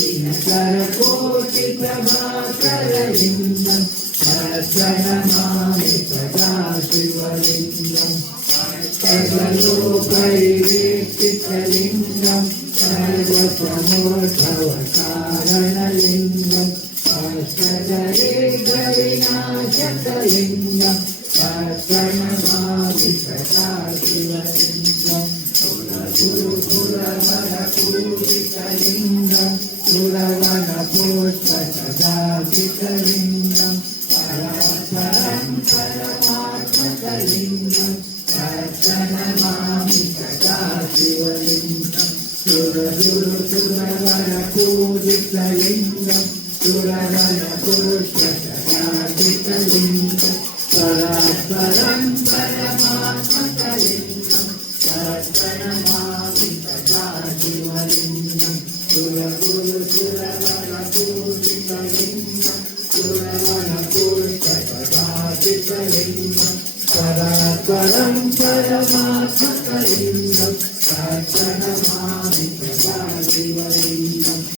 दिनकरकोटि प्रभाकरलिङ्गं प्रणमामि सदा शिवलिङ्गं सर्वलोकैवेक्षितलिङ्गं सर्वसमोद्भवकारणलिङ्गं अष्टदरिद्रविनाशकलिङ्गं प्रणमामि सदा शिवलिङ्गं सुरवरपूजितलिङ्गं सुरवरपुष्पसदाशितलिङ्गं परात्परं परमात्मकलिङ्गं प्रणमामि सदा शिवलिङ्गं सुरवरपूजितलिङ्गं सुरवरपुष्पसदाशितलिङ्गं परात्परं परमात्मकलिङ्गं प्रणमामि सदा शिवलिङ्गं सुरवरपूजितलिङ्गं सुरवरपुष्पसदाशितलिङ्गं परात्परं परमात्मकलिङ्गं